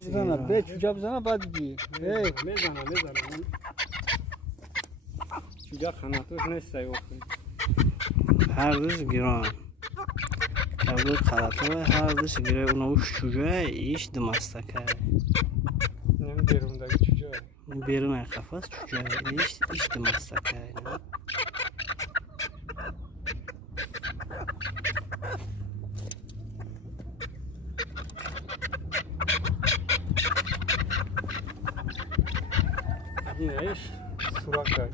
بزنه به چوجا بزنه بعد بگی میزنه چوجا خناتوش نیست سیوخی هر روز گیران کبود خلطه هر روز گیره اونوش چوجه ایش دمستکه نمی بیرون داگی چوجا بیرون قفس چوجه ایش دمستکه این ایش سوراخ داری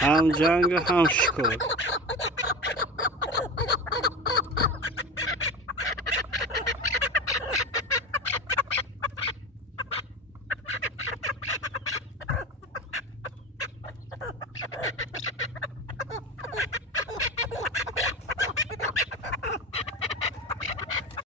هم جنگ هم شکر